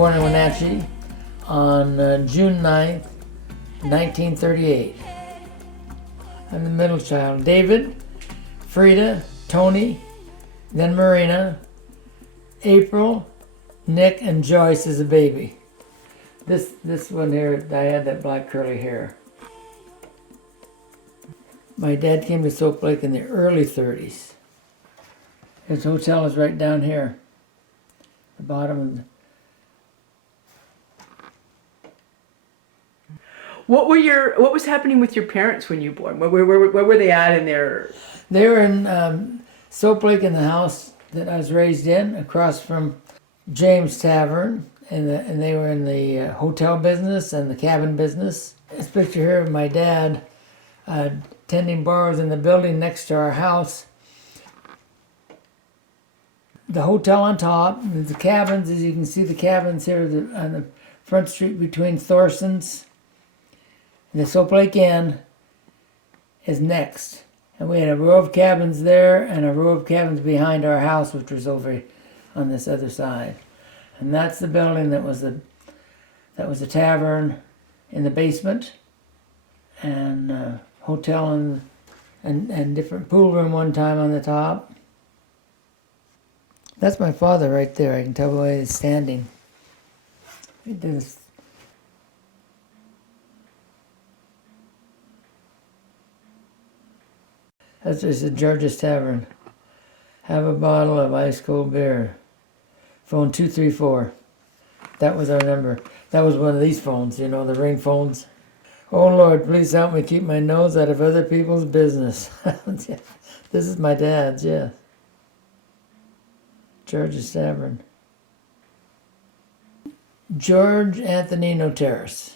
born in Wenatchee on June 9th, 1938. I'm the middle child. David, Frida, Tony, then Marina, April, Nick, and Joyce is a baby. This one here, I had that black curly hair. My dad came to Soap Lake in the early 30s. His hotel is right down here, the bottom of the... What was happening with your parents when you were born? Where were they at in their... They were in Soap Lake in the house that I was raised in, across from James Tavern, and they were in the hotel business and the cabin business. This picture here of my dad tending bars in the building next to our house. The hotel on top, the cabins, as you can see the cabins here on the front street between Thorson's and the Soap Lake Inn is next. And we had a row of cabins there and a row of cabins behind our house, which was over on this other side. And that's the building that was the tavern in the basement, and hotel and different pool room one time on the top. That's my father right there. I can tell the way he's standing. He did this. That's just the George's Tavern. Have a bottle of ice cold beer. Phone 234. That was our number. That was one of these phones, you know, the ring phones. Oh Lord, please help me keep my nose out of other people's business. This is my dad's, yeah. George's Tavern. George Anthony Notaras.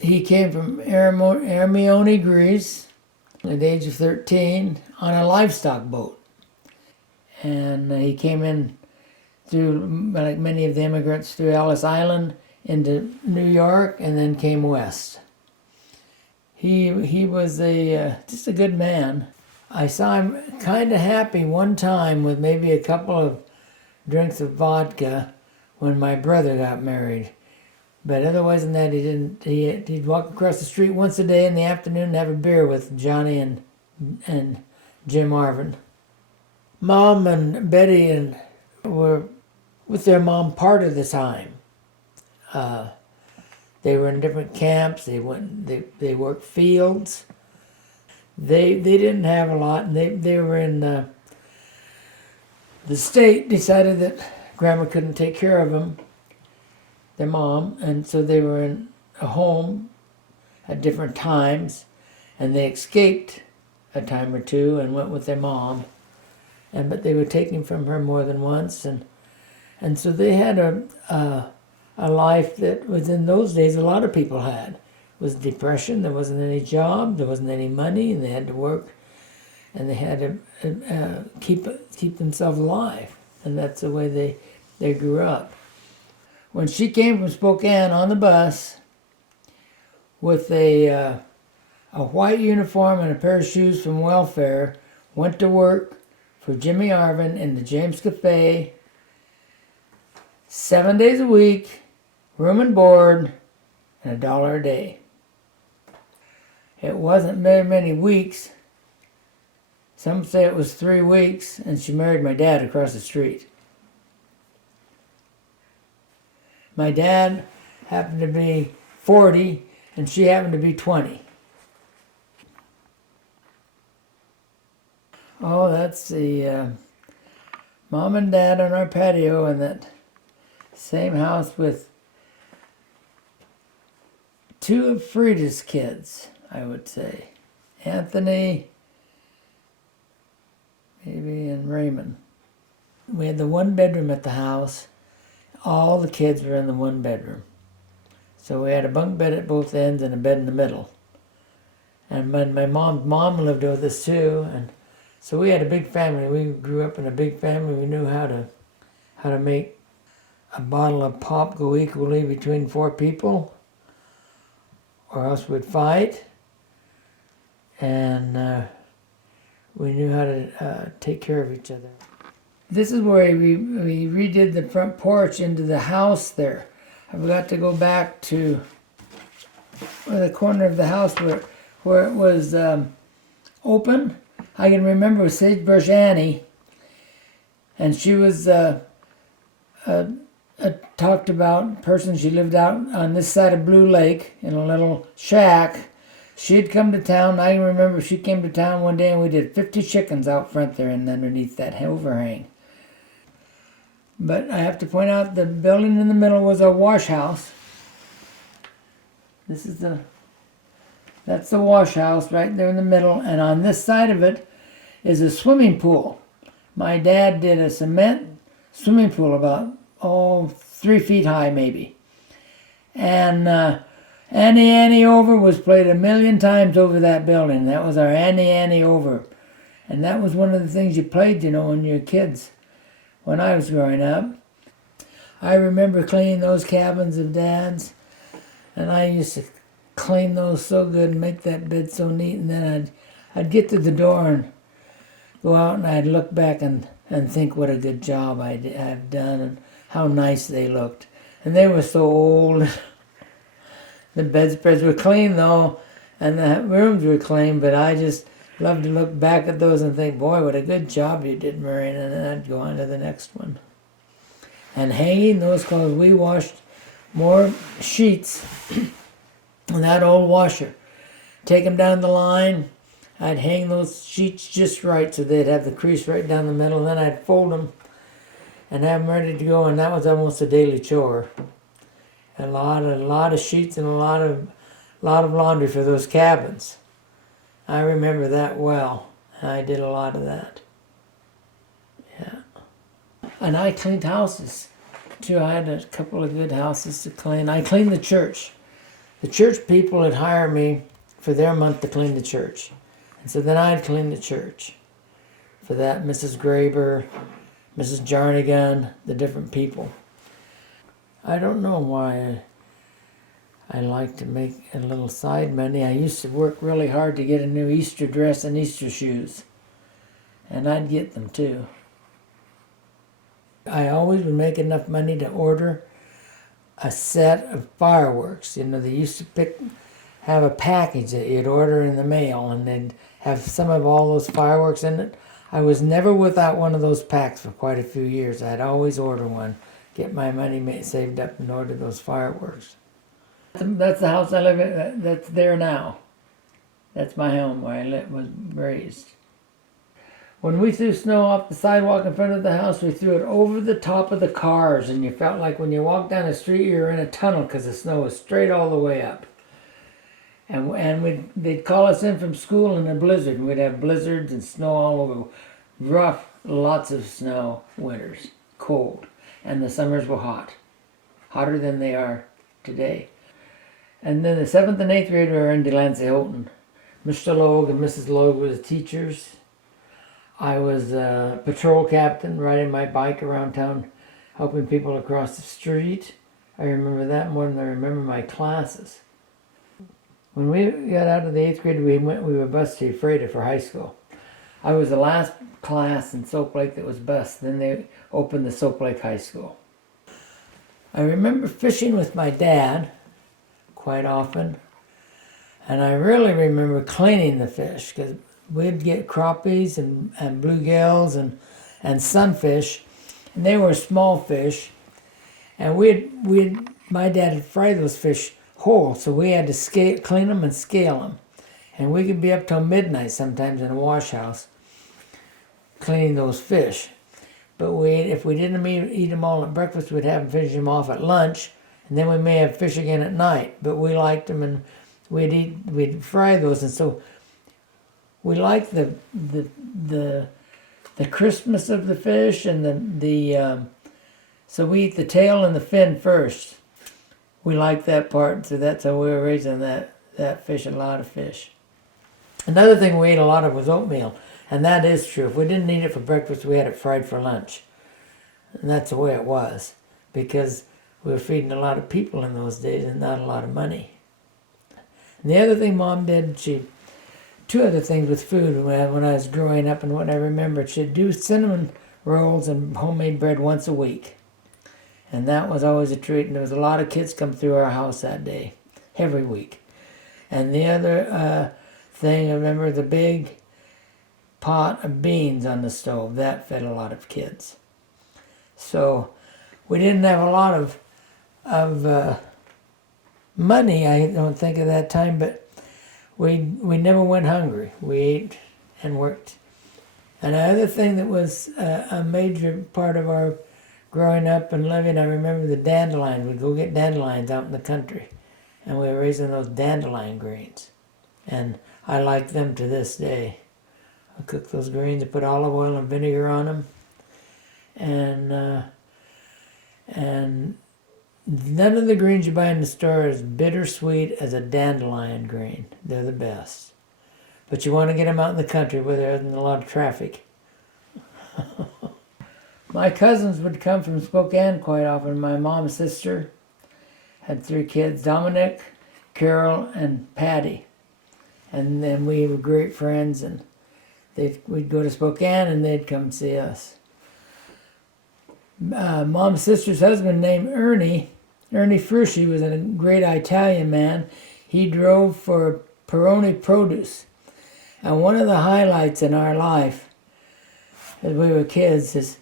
He came from Hermione, Greece, at the age of 13, on a livestock boat. And he came in through, like many of the immigrants, through Ellis Island into New York, and then came west. He was just a good man. I saw him kind of happy one time with maybe a couple of drinks of vodka when my brother got married. But otherwise than that, he didn't. He'd walk across the street once a day in the afternoon and have a beer with Johnny and Jim Arvin. Mom and Betty were with their mom part of the time. They were in different camps. They worked fields. They didn't have a lot, and they were in the state decided that grandma couldn't take care of them, their mom, and so they were in a home at different times, and they escaped a time or two and went with their mom, but they were taken from her more than once, and so they had a life that was, in those days, a lot of people had. It was depression. There wasn't any job. There wasn't any money, and they had to work, and they had to keep themselves alive, and that's the way they grew up. When she came from Spokane on the bus with a white uniform and a pair of shoes from welfare, went to work for Jimmy Arvin in the James Cafe, 7 days a week, room and board, and $1 a day. It wasn't very many weeks. Some say it was 3 weeks, and she married my dad across the street. My dad happened to be 40, and she happened to be 20. Oh, that's the mom and dad on our patio in that same house with 2 of Frida's kids, I would say. Anthony, maybe, and Raymond. We had the 1 bedroom at the house. All the kids were in the 1 bedroom. So we had a bunk bed at both ends and a bed in the middle. And my mom lived with us too, and so we had a big family. We grew up in a big family. We knew how to make a bottle of pop go equally between 4 people, or else we'd fight. And we knew how to take care of each other. This is where we redid the front porch into the house there. I forgot to go back to the corner of the house where it was open. I can remember it was Sagebrush Annie, and she was a talked about person. She lived out on this side of Blue Lake in a little shack. She'd come to town. I can remember she came to town one day and we did 50 chickens out front there and underneath that overhang. But I have to point out the building in the middle was a wash house. That's the wash house right there in the middle, and on this side of it is a swimming pool. My dad did a cement swimming pool about 3 feet high maybe. And Annie Annie Over was played 1,000,000 times over that building. That was our Annie Annie Over. And that was one of the things you played, when you were kids. When I was growing up, I remember cleaning those cabins of Dad's, and I used to clean those so good and make that bed so neat. And then I'd get to the door and go out, and I'd look back and think what a good job I've done and how nice they looked. And they were so old. The bedspreads were clean though, and the rooms were clean, but I just love to look back at those and think, boy, what a good job you did, Marina, and then I'd go on to the next one. And hanging those clothes, we washed more sheets in that old washer. Take them down the line. I'd hang those sheets just right so they'd have the crease right down the middle. Then I'd fold them and have them ready to go, and that was almost a daily chore. A lot of sheets and a lot of laundry for those cabins. I remember that well. I did a lot of that. Yeah. And I cleaned houses too. I had a couple of good houses to clean. I cleaned the church. The church people would hire me for their month to clean the church. And so then I'd clean the church. For that, Mrs. Graber, Mrs. Jarnigan, the different people. I don't know why I like to make a little side money. I used to work really hard to get a new Easter dress and Easter shoes. And I'd get them too. I always would make enough money to order a set of fireworks. They used to have a package that you'd order in the mail, and they'd have some of all those fireworks in it. I was never without one of those packs for quite a few years. I'd always order one, get my money saved up and order those fireworks. That's the house I live in. That's there now. That's my home where I was raised. When we threw snow off the sidewalk in front of the house, we threw it over the top of the cars, and you felt like when you walked down the street you were in a tunnel because the snow was straight all the way up. And they'd call us in from school in a blizzard, and we'd have blizzards and snow all over. Rough, lots of snow, winters, cold. And the summers were hot. Hotter than they are today. And then the 7th and 8th grade we were in Delancey Houghton. Mr. Logue and Mrs. Logue were the teachers. I was a patrol captain, riding my bike around town, helping people across the street. I remember that more than I remember my classes. When we got out of the 8th grade, we were bused to Ephrata for high school. I was the last class in Soap Lake that was bused. Then they opened the Soap Lake High School. I remember fishing with my dad quite often, and I really remember cleaning the fish because we'd get crappies and bluegills and sunfish, and they were small fish, and my dad would fry those fish whole, so we had to clean them and scale them, and we could be up till midnight sometimes in a wash house cleaning those fish. But if we didn't eat them all at breakfast, we'd have them finish them off at lunch, and then we may have fish again at night. But we liked them, and we'd fry those, and so we liked the crispness of the fish, and so we eat the tail and the fin first. We liked that part, so that's how we were raising that fish, a lot of fish. Another thing we ate a lot of was oatmeal, and that is true. If we didn't eat it for breakfast, we had it fried for lunch. And that's the way it was, because we were feeding a lot of people in those days and not a lot of money. And the other thing Mom did, two other things with food when I was growing up, and what I remember, she'd do cinnamon rolls and homemade bread once a week. And that was always a treat. And there was a lot of kids come through our house that day, every week. And the other thing, I remember the big pot of beans on the stove. That fed a lot of kids. So we didn't have a lot of money, I don't think, at that time, but we never went hungry. We ate and worked. And the other thing that was a major part of our growing up and living, I remember the dandelions. We'd go get dandelions out in the country, and we were raising those dandelion greens. And I like them to this day. I cook those greens, I put olive oil and vinegar on them, and none of the greens you buy in the store is bittersweet as a dandelion green. They're the best. But you want to get them out in the country where there isn't a lot of traffic. My cousins would come from Spokane quite often. My mom's sister had 3 kids, Dominic, Carol, and Patty. And then we were great friends, and we'd go to Spokane and they'd come see us. Mom's sister's husband named Ernie Frusci was a great Italian man. He drove for Peroni Produce. And one of the highlights in our life as we were kids is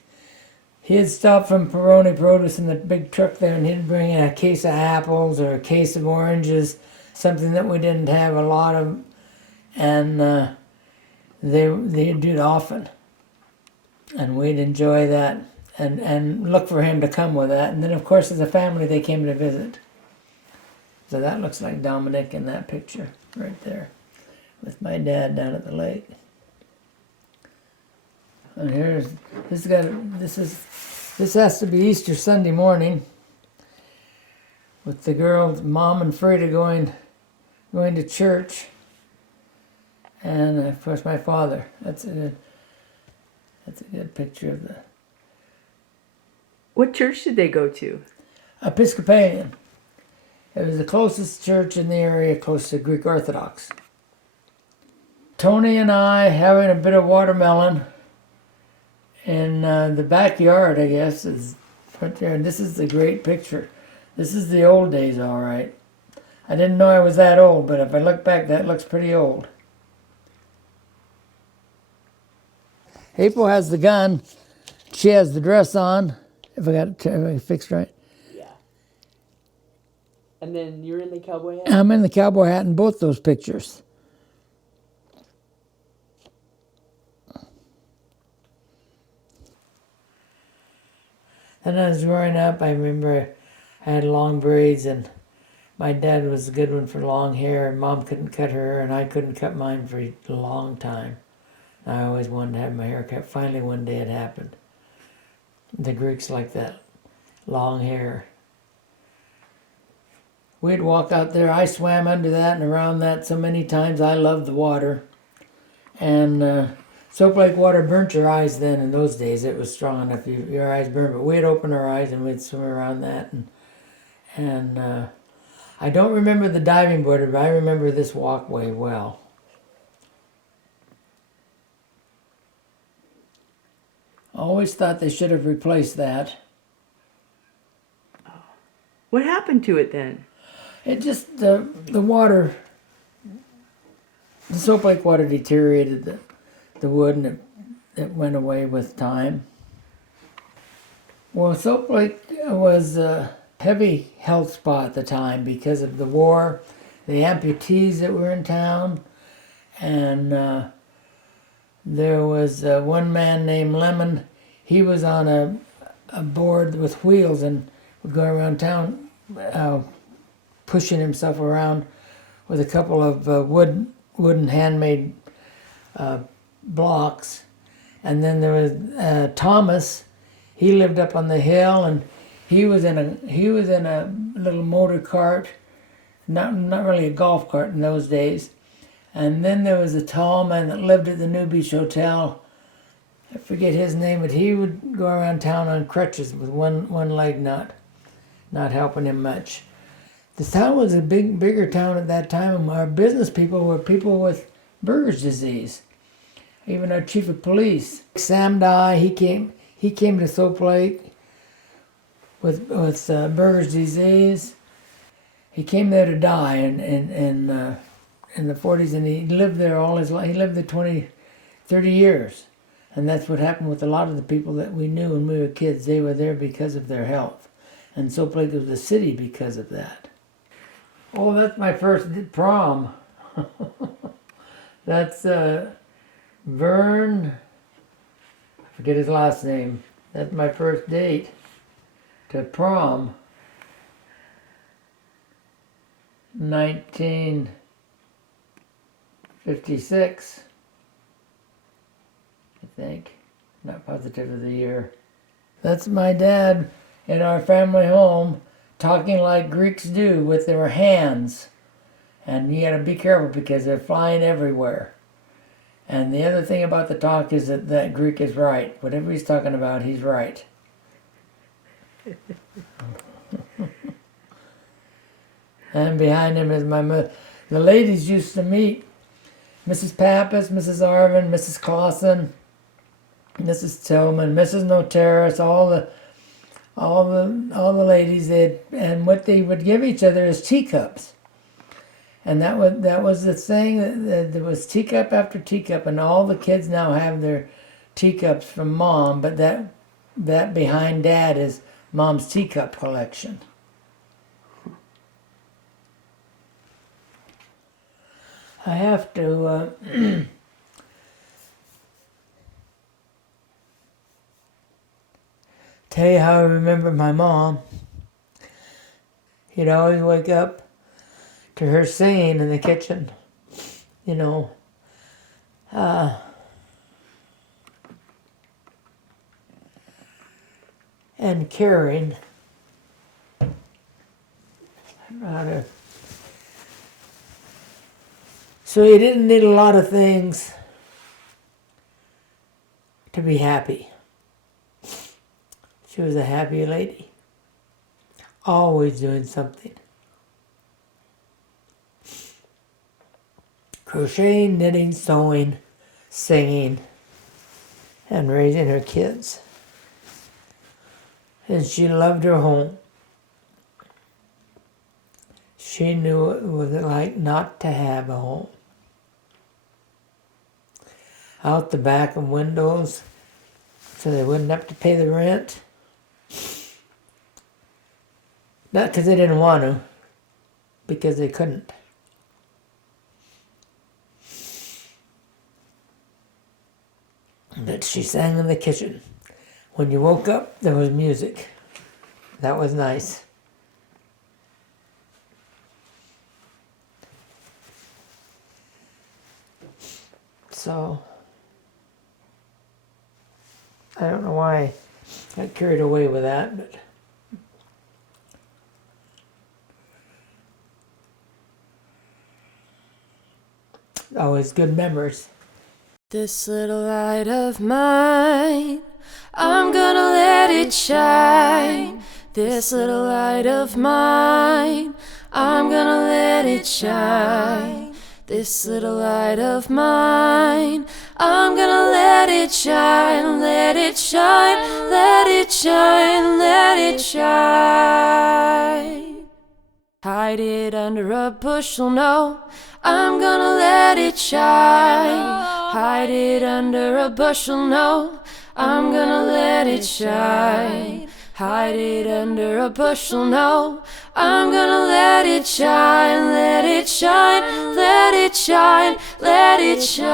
he'd stop from Peroni Produce in the big truck there, and he'd bring in a case of apples or a case of oranges, something that we didn't have a lot of, and they'd do it often. And we'd enjoy that and look for him to come with that. And then, of course, as a family, they came to visit. So that looks like Dominic in that picture right there with my dad down at the lake. And this has to be Easter Sunday morning with the girls, Mom and Frida going to church, and of course my father. That's a good picture of the What church did they go to? Episcopalian. It was the closest church in the area, close to Greek Orthodox. Tony and I having a bit of watermelon in the backyard, I guess, is right there. And this is the great picture. This is the old days, all right. I didn't know I was that old, but if I look back, that looks pretty old. April has the gun. She has the dress on. If I got it fixed right. Yeah. And then you're in the cowboy hat? I'm in the cowboy hat in both those pictures. And as I was growing up, I remember I had long braids, and my dad was a good one for long hair, and Mom couldn't cut her hair, and I couldn't cut mine for a long time. I always wanted to have my hair cut. Finally, one day it happened. The Greeks like that, long hair. We'd walk out there. I swam under that and around that so many times. I loved the water. And soap like water burnt your eyes then. In those days, it was strong enough. Your eyes burned. But we'd open our eyes and we'd swim around that. And I don't remember the diving board, but I remember this walkway well. I always thought they should have replaced that. What happened to it then? It just, the water, the soap like water deteriorated the wood, and it went away with time. Well, Soap Lake was a heavy health spot at the time because of the war, the amputees that were in town, and there was one man named Lemon. He was on a board with wheels and would go around town pushing himself around with a couple of wooden handmade blocks. And then there was Thomas. He lived up on the hill, and he was in a little motor cart, not really a golf cart in those days. And then there was a tall man that lived at the New Beach Hotel. I forget his name, but he would go around town on crutches with one leg not helping him much. The town was a bigger town at that time, and our business people were people with Burger's disease. Even our chief of police, Sam Dye, he he came to Soap Lake with Berger's disease. He came there to die in the 40s, and he lived there all his life. He lived there 30 years. And that's what happened with a lot of the people that we knew when we were kids. They were there because of their health. And Soap Lake was a city because of that. Oh, that's my first prom. That's Vern, I forget his last name. That's my first date to prom. 1956, I think. Not positive of the year. That's my dad in our family home talking like Greeks do with their hands. And you gotta be careful because they're flying everywhere. And the other thing about the talk is that Greek is right. Whatever he's talking about, he's right. And behind him is my mother. The ladies used to meet. Mrs. Pappas, Mrs. Arvin, Mrs. Clausen, Mrs. Tillman, Mrs. Notaras, all the ladies. And what they would give each other is teacups. And that was the thing. That there was teacup after teacup, and all the kids now have their teacups from Mom. But that behind Dad is Mom's teacup collection. I have to tell you how I remember my mom. You'd always wake up to her singing in the kitchen, and caring. I don't know how to. So you didn't need a lot of things to be happy. She was a happy lady, always doing something. Crocheting, knitting, sewing, singing, and raising her kids. And she loved her home. She knew what it was like not to have a home. Out the back of windows so they wouldn't have to pay the rent. Not because they didn't want to, because they couldn't. But she sang in the kitchen. When you woke up, there was music. That was nice. So, I don't know why I got carried away with that, but always good memories. This little light of mine, I'm gonna let it shine. This little light of mine, I'm gonna let it shine. This little light of mine, I'm gonna let it shine, let it shine, let it shine, let it shine. Hide it under a bushel, no, I'm gonna let it shine. Hide it under a bushel, no, I'm gonna let it shine. Hide it under a bushel, no, I'm gonna let it shine, let it shine, let it shine, let it shine.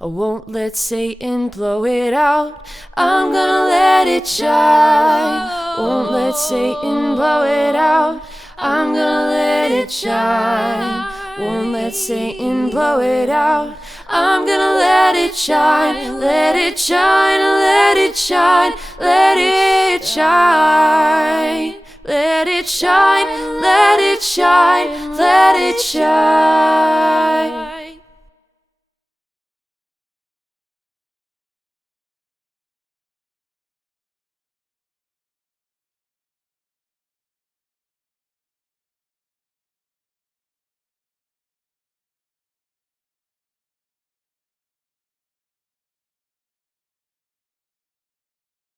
I won't let Satan blow it out, I'm gonna let it shine. Won't let Satan blow it out, I'm gonna let it shine. Won't let Satan blow it out, I'm gonna let it shine, let it shine, let it shine, let it shine, let it shine, let it shine, let it shine.